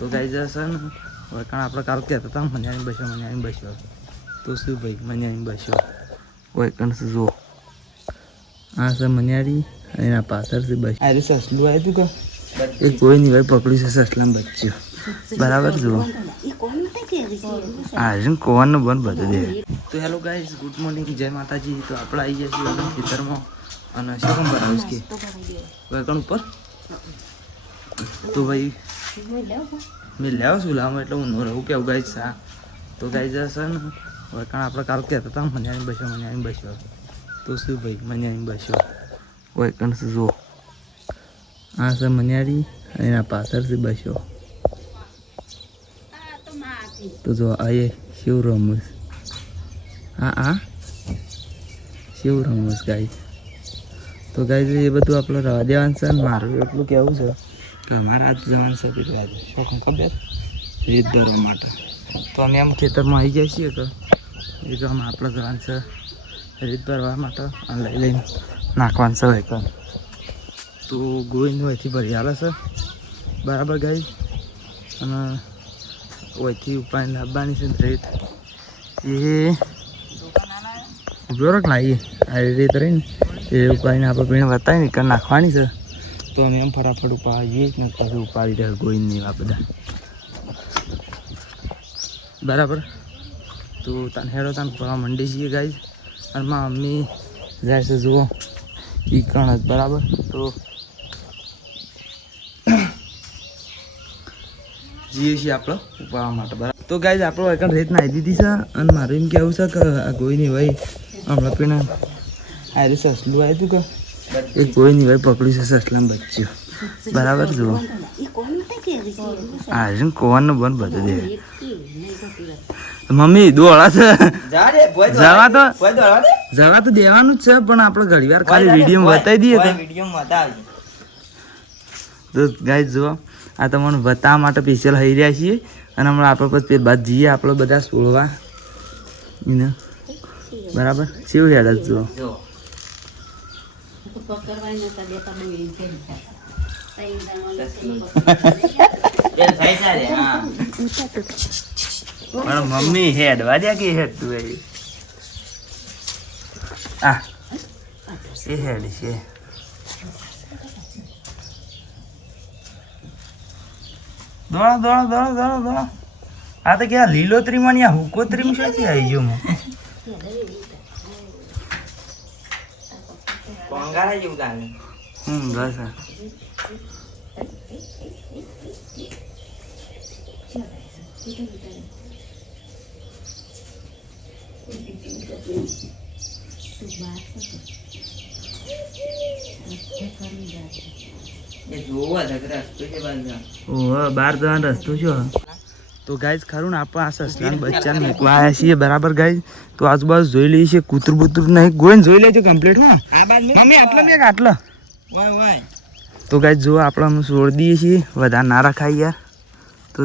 તો ગાઈ જશે ને કારણ આપણે કાલ કહેતા હતા મન્યાની બસ્યો તો શું ભાઈ મન્યાની બસ્યો વળકણ છે જુઓ આ છે મન્યારી અને એના પાછળ છે બસ અરે સસલું આવ્યું હતું કે એ કોઈ નહીં ભાઈ પકડ્યું છે સસલામાં બચ્યું બરાબર જુઓ હા કોવાનું બંધ બધું દે તો હેલો ગાઈઝ ગુડ મોર્નિંગ જય માતાજી તો આપણે આવી ગયા છીએ ખેતરમાં અને શું કામ બનાવીશ કે વળકણ ઉપર તો ભાઈ મેં લેવો છું લાવો એટલે હું રહું કેવું ગાઈ સા તો ગાઈ જશે ને વળકણ આપણે કાલ કહેતા હતા મન્યાની બસ્યો તો શું ભાઈ મન્યાની બસ્યો વળકણ છે જુઓ આ છે મન્યારી અને એના પાછળ છે બસ્યો તો જો આ એ શિવ રમુસ હા શિવ રમુસ ગાઈ તો ગાઈ એ બધું આપણે રવા દેવાનું છે ને મારું એટલું કહેવું છે કે અમારે આજ જવાનું છે પેલું આજે શું ખબર રીત દરવા માટે તો અમે એમ ખેતરમાં આવી જાય છીએ કે એ જો આમ આપણે જવાનું છે રીત ભરવા માટે અને લઈને નાખવાનું છે હોય કર તો ગોઈને હોયથી ભરી આવે છે બરાબર ગાઈ અને હોયથી ઉપાડીને લાવવાની છે રેત એ જોરક લાવીએ આ રીત રહીને એ ઉપાડીને આપણે પીણે બતાવીને કે નાખવાની છે તો અમે એમ ફટાફટ ઉપાડીએ ને પછી ઉપાડી દે ગોઈને આ બધા બરાબર તો તને હેડો તને ફરવા મંડી છીએ ગાઈ અને માં મમ્મી જાય છે જુઓ એ કણ જ બરાબર તો જઈએ છીએ આપણે ઉપાડવા માટે બરાબર તો ગાઈ આપણે એકણ રેત નાખી દીધી છે અને મારું એમ કહેવું છે કે આ ગોઈની ભાઈ હમણાં પીને આ રીતે સસલું આવ્યું હતું કે એ ગોઈની ભાઈ પકડ્યું છે સસલામાં બચ્યું બરાબર જુઓ હા કોવાનું બંધ બધું દે મમ્મી દોડા છે જવા તો દેવાનું જ છે પણ આપણે ઘણી વાર ખાલી વિડીયો બતાવી દઈએ તો ગાઈ જુઓ આ તમને બતાવવા માટે સ્પેશિયલ થઈ રહ્યા છીએ અને હમણાં આપણે પછી બાદ જઈએ આપણે બધા સોળવા એને બરાબર કેવું યાદ જ જુઓ મમ્મી હેડ વાદ્યા કે હેડ તું એ હેડ છે દોડો આ તો ક્યાં લીલોતરીમાં ને હુકોતરીમાં શું આવી ગયો બસ બાર જવાનો રસ્તો છો તો ગાઈઝ ખરું ને આપણે આ સસલાને બચ્ચાને મૂકવા આવ્યા છીએ બરાબર ગાઈઝ તો આજુબાજુ જોઈ લઈએ છીએ કૂતરું બૂતરું નહીં ગોઈને જોઈ લેજો કમ્પ્લીટ હા મમ્મી આટલો મેં આટલો તો ગાઈઝ જો આપણે અમે છોડી દઈએ છીએ વધારે ના રખાય યાર તો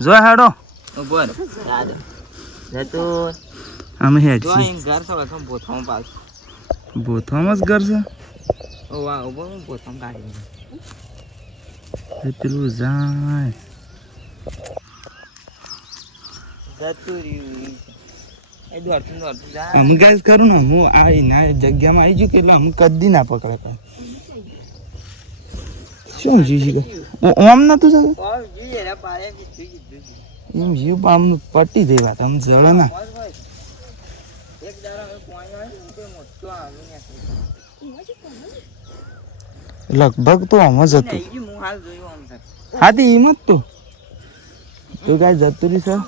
જો હેડો અમે હેડ છીએ ભોથવામાં જ ઘર છે પેલું જાય અમે ગાઈસ કરું ને હું આ ના જગ્યામાં આવી ગયું કે એટલે અમે કદી ના પકડે કાંઈ શું જીવ છે ઓમ નતું થતું એમ જીવ આમ પટી દઈ વાત આમ જળ ના લગભગ તો આમ જ હતું હા તો એમ જ તો ગાય જતું રહી સર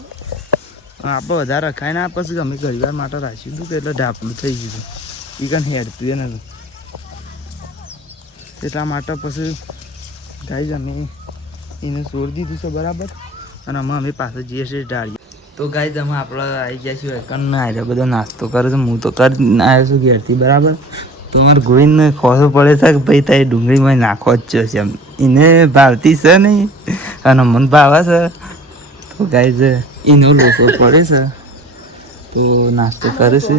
આપણે વધારે રખાય ના પછી અમે ઘણી વાર માટે રાખ્યું હતું એટલે ઢાપલું થઈ ગયું એ કાંઈ હેડતું એને એટલા માટે પછી ગાય અમે એને છોડી દીધું છે બરાબર અને અમે પાછળ જઈએ છીએ ઢાળીએ તો ગાય અમે આપણે આવી ગયા છીએ કન આવ્યો બધો નાસ્તો કરે છે હું તો કરી આવ્યો છું ઘેરથી બરાબર તો અમારે ગોઈને ખોસો પડે છે કે ભાઈ તારી ડુંગળીમાં નાખો જ છે એમ એને ભાવતી છે નહીં અને મને ભાવે છે તો ગાય એનો લોકો પડે છે તો નાસ્તો કરે છે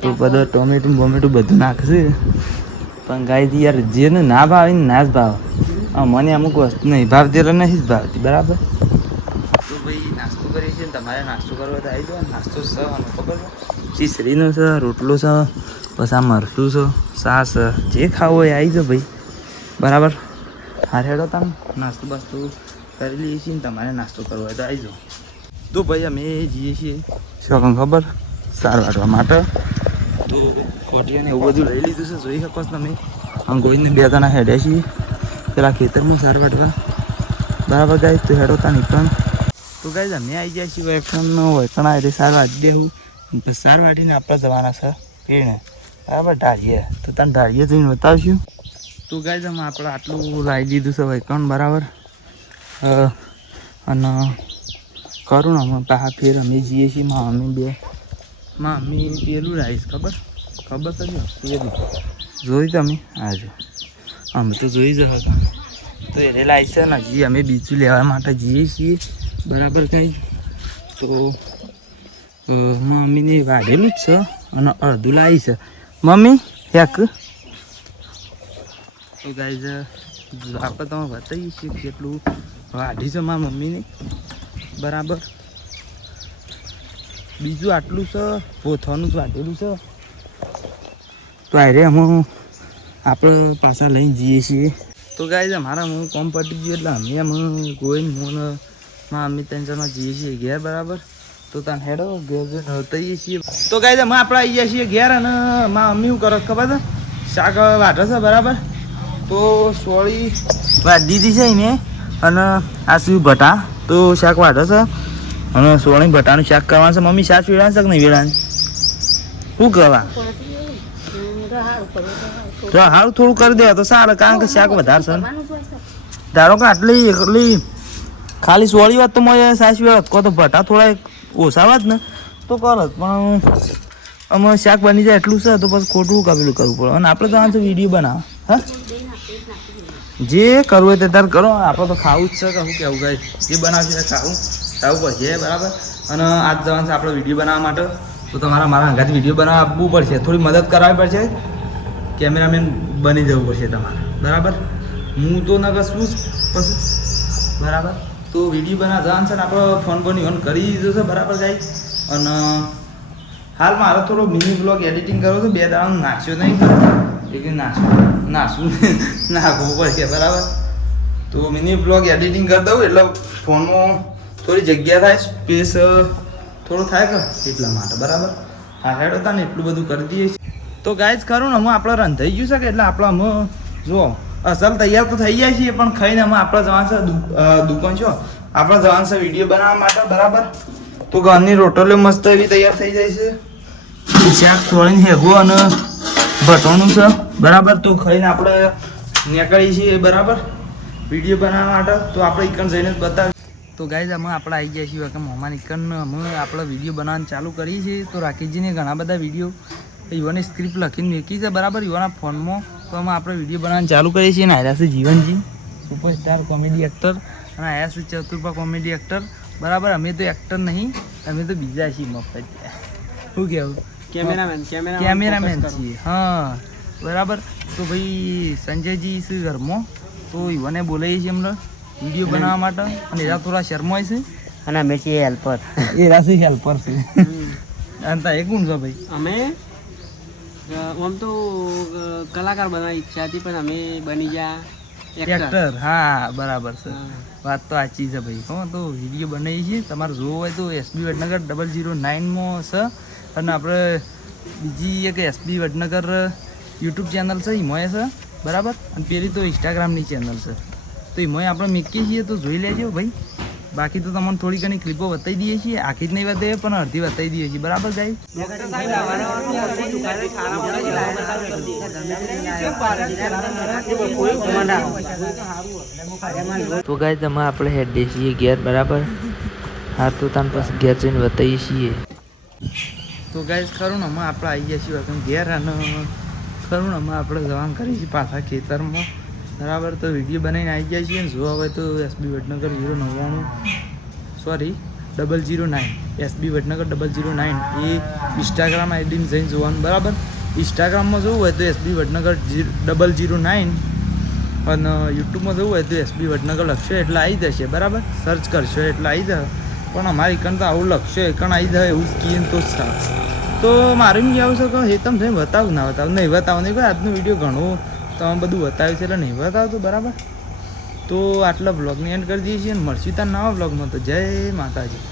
તો બધો ટોમેટું બોમેટું બધું નાખશે પણ ગાય યાર જેને ના ભાવે ને ના જ ભાવે હા મને અમુક વસ્તુ નહીં ભાવતી એટલે નહીં જ ભાવતી બરાબર. તો ભાઈ નાસ્તો કરીએ છીએ ને તમારે નાસ્તો કરવો તો આવી જાઓ. નાસ્તો છે અને ખબર છે ચીસરીનો છે, રોટલો છે, પછી આ મરચું છે, સાસ જે ખાવું હોય આવી જાઓ ભાઈ બરાબર. હા હેડો તમે નાસ્તો બાસ્તો કરી લઈએ છીએ ને તમારે નાસ્તો કરવો હોય તો આવી જાઓ. તો ભાઈ અમે જઈએ છીએ શું ખબર સાર વાટવા માટે. તો કોટિયાને એવું બધું લઈ લીધું છે જોઈ શકો છો તમે. આમ ગોઈને 2 જણા હેડ્યા છીએ પેલા ખેતરમાં સાર વાટવા બરાબર ગાય. તો હેડો તા નીકળ. તો ગાય અમે આવી ગયા છીએ વૈકણા એટલે સાર વાટી દેવું પછી સાર વાટીને આપણે જવાના છે પીને બરાબર ઢાળીએ. તો તને ઢાળીએ જઈને બતાવશું. તો ગાય અમે આપણે આટલું લાવી દીધું છે વૈકણ બરાબર. અને કરું અમે પાછા ફેર અમે જઈએ છીએ મમ્મી પેલું લાવીશ ખબર તો જો પેલું જોઈ તમે આજે અમે તો જોઈ જ હતા. તો એને લાવીશ ને હજી અમે બીજું લેવા માટે જઈએ છીએ બરાબર કંઈ. તો મમ્મીને વાઢેલું જ છે અને અડધું લાવી છે મમ્મી હેક. તો ગાઈઝ આપણે તમે બતાવીએ છીએ કેટલું વાઢી છે મારા મમ્મીને બરાબર. બીજું આટલું છે પોથાનું જ વાઢેલું છે. તો અરે અમે આપણે પાછા લઈને જઈએ છીએ. તો ગાઈઝ અમારા હું કોમ પટી ગયું એટલે અમે ગોઈને મોન અમે 3 જણા જઈએ છીએ ઘેર બરાબર. તો ત્યાં હેડો ઘેર જઈએ છીએ. તો ગાઈઝ અમે આપણે આવી ગયા છીએ ઘેર અને મારા મમ્મી શું કરો ખબર છે શાક વાઢે છે બરાબર. તો સોળી વાઢી દીધી છે એને અને આ શું ભટા તો શાક વાઢે છે અને સોળી ભટાનું શાક કરવાનું છે. મમ્મી શાક વેળા છે કે નહીં વેળા શું કરવા તો હારું થોડું કરી દે તો સારું કારણ કે શાક વધારે છે. ધારો કે એટલી ખાલી સોળી વાત તો મને સાસ વેળા કહો તો ભટા થોડા ઓછા વાત ને તો કરત પણ અમે શાક બની જાય એટલું છે તો પછી ખોટું કબેલું કરવું પડે. અને આપણે તો આ વિડીયો બનાવો હા જે કરવું હોય તે તાર કરો. આપણે તો ખાવું જ છે કે શું કેવું ગાય જે બનાવશે ખાવું પડશે બરાબર. અને આજ જવાનું છે આપણે વિડીયો બનાવવા માટે. તો તમારા મારા હંગાથી વિડીયો બનાવવા આપવું પડશે, થોડી મદદ કરાવવી પડશે. કેમેરામેન બની જવું પડશે તમારે બરાબર. હું તો ન કશું જ પછી બરાબર. તો વિડીયો બનાવવા જવાનું છે ને આપણે ફોન બની ઓન કરી દીધો છે બરાબર ગાય. અને હાલ મારે થોડો મિની બ્લોગ એડિટિંગ કરવો છે 2 દાડા નાખ્યો નહીં એક નાખવું પડશે બરાબર. તો મિની બ્લોગ એડિટિંગ કરી દઉં એટલે ફોનમાં થોડી જગ્યા થાય સ્પેસ થોડું થાય કે એટલા માટે બરાબર. હા હેડો હતા ને એટલું બધું કરી દઈએ છીએ. તો ગાય જ ખરું ને અમે આપણે રંધાઈ ગયું છે કે એટલે આપણે અમે જુઓ અસલ તૈયાર તો થઈ જાય છીએ પણ ખાઈને અમે આપણે જવાનું છે દુકાન છો આપણે જવાનું છે વિડીયો બનાવવા માટે બરાબર. તો ઘરની રોટલીઓ મસ્ત એવી તૈયાર થઈ જાય છે. શાક છોડીને હેગો અને ભટોનું છે બરાબર. તો ખાઈને આપણે નીકળીએ છીએ બરાબર વિડીયો બનાવવા માટે. તો આપણે ઈકન જઈને જ બતાવીએ. તો ગાઈઝ અમે આપણે આવી ગયા છીએ કે મોમાન ઈકન અમે આપણે વિડીયો બનાવવાનું ચાલુ કરીએ છીએ. તો રાકેશજીને ઘણા બધા વિડીયો યુવાને સ્ક્રિપ્ટ લખીને મૂકી છે બરાબર યુવાના ફોનમાં. તો અમે આપણે વિડીયો બનાવવાનું ચાલુ કરીએ છીએ. અને આવ્યા છે જીવનજી સુપરસ્ટાર કોમેડી એક્ટર અને આવ્યા છે ચતુર્પા કોમેડી એક્ટર બરાબર. અમે તો એક્ટર નહીં અમે તો બીજા છીએ મફત શું કહેવું કેમેરામેન છીએ હા બરાબર. તો ભાઈ સંજયજી છે ઘરમાં તો યુવાને બોલાવીએ છીએ અમને વિડીયો બનાવવા માટે. અને એરા થોડા શર્માય છે અને અમે છીએ હેલ્પર. એરા છે હેલ્પર છે અને એ કોણ છે ભાઈ? અમે આમ તો કલાકાર બનવાની ઈચ્છા હતી પણ અમે બની ગયા એક્ટર. હા બરાબર છે વાત તો સાચી છે ભાઈ. હો તો વિડીયો બનાવીએ છીએ તમારે જોવો હોય તો એસબી વડનગર 009માં છે. અને આપણે બીજી એક એસબી વડનગર યુટ્યુબ ચેનલ છે એમાં છે બરાબર. અને પેલી તો ઇન્સ્ટાગ્રામની ચેનલ છે તો એમાં આપણે મૂકીએ છીએ તો જોઈ લેજો ભાઈ. બાકી તો તમને થોડી ઘણી ક્લિપો બતાવી દઈએ છીએ આખી જ નહીં બતાવીએ પણ અડધી બતાવી દઈએ છીએ બરાબર ગાઈ. તો ગાઈ તમે આપણે હેડીએ છીએ ઘેર બરાબર. હા તો તમે પછી ઘેર જઈને બતાવીએ છીએ. તો ગાઈઝ ખરું ને અમે આપણે આવી ગયા છીએ ઘેર અને ખરું ને અમે આપણે જવાનું કરીએ છીએ પાછા ખેતરમાં બરાબર. તો વિડીયો બનાવીને આવી જાય છીએ. જોવા હોય તો એસબી વડનગર 009 એસબી વડનગર 009 એ ઇન્સ્ટાગ્રામ આઈડીમાં જઈને જોવાનું બરાબર. ઇન્સ્ટાગ્રામમાં જોવું હોય તો એસબી વડનગર 009 અને યુટ્યુબમાં જવું હોય તો એસબી વડનગર લખશો એટલે આવી જશે બરાબર, સર્ચ કરશો એટલે આવી જશે. પણ અમારી કણ તો આવું લખશો એકણ આવી જાય એવું સ્કીન તો જ સારું. તો મારું એમ કહેવું છે કે હે તમે જઈને બતાવું ના બતાવું, નહીં બતાવો નહીં ભાઈ, આજનો વિડીયો ઘણું તમે બધું બતાવ્યું છે એટલે નહીં બતાવતું બરાબર. તો આટલા બ્લોગની એન્ડ કરી દઈએ છીએ અને મળશું ત્યાં નવા બ્લોગમાં. તો જય માતાજી.